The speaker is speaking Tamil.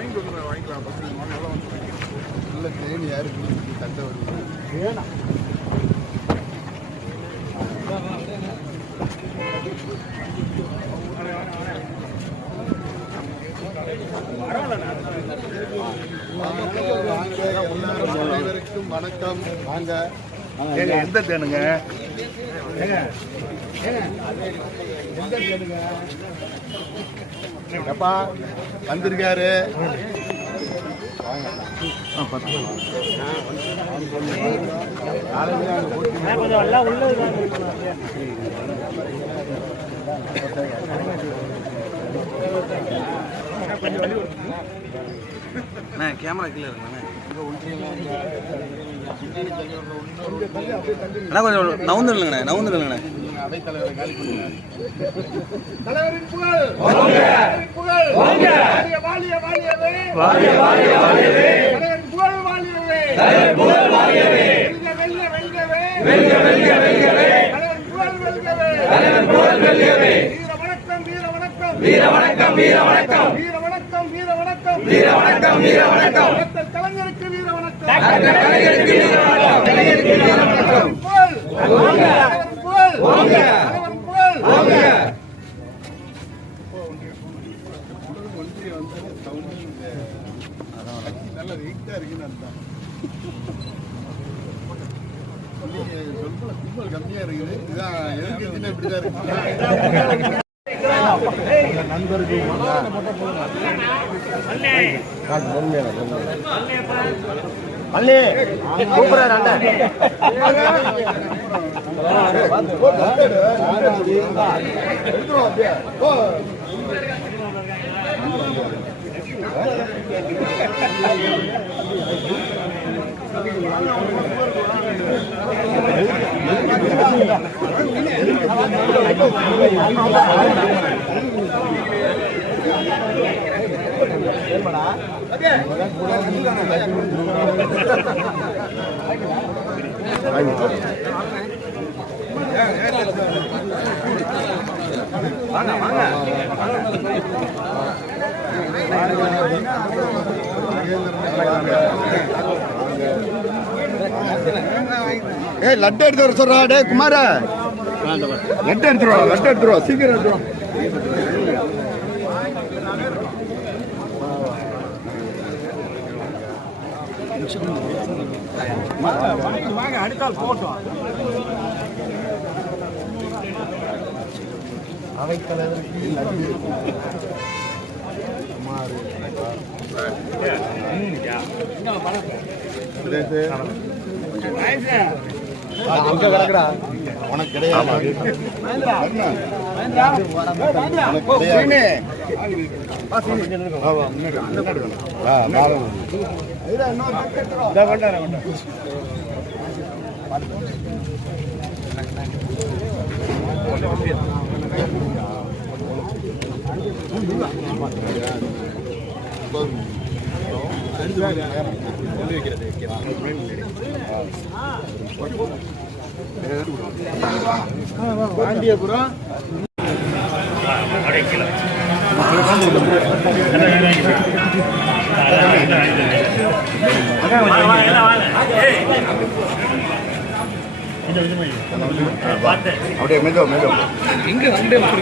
வாங்கிக்கலாம் நல்ல ட்ரெயின் யாருக்கு சண்டை வருது வேணாம் அனைவருக்கும் வணக்கம். வாங்க எந்த தேனுங்க எப்பா வந்திருக்காரு கேமரா கீழே இருக்குண்ணே கொஞ்சம் நவுந்துருங்கண்ணே அவைத்தலைவரை காலி பண்ணுங்க. தலைவரின் புகழ் புகழ் வாழிய வாழியவே தலைவரின் புகழ் வாழியவே வெல்க வெல்கவே தலைவரின் புகழ் வெல்கவே வீர வணக்கம் கலைஞருக்கு வீர வணக்கம் நல்ல வெயிட்டா இருக்குன்னு அர்த்தம். கும்பல் கம்மியா இருக்குது. இதுதான் எதிர்கட்சினா இப்படிதான் இருக்கு. நண்பர்கள் லட்டு எடுத்து வர சொல்றா. டே குமார லட்டு எடுத்துருவா சீக்கிரம் எடுத்துருவா. வாங்க அடுத்தால் போட்டோம். அவைத்தலைவருக்கு லட்டு அங்க கிடக்குடா உனக்கு கிடையாது. பாண்டியபுரம் அப்படியே மெதோ இங்க வந்து வாங்க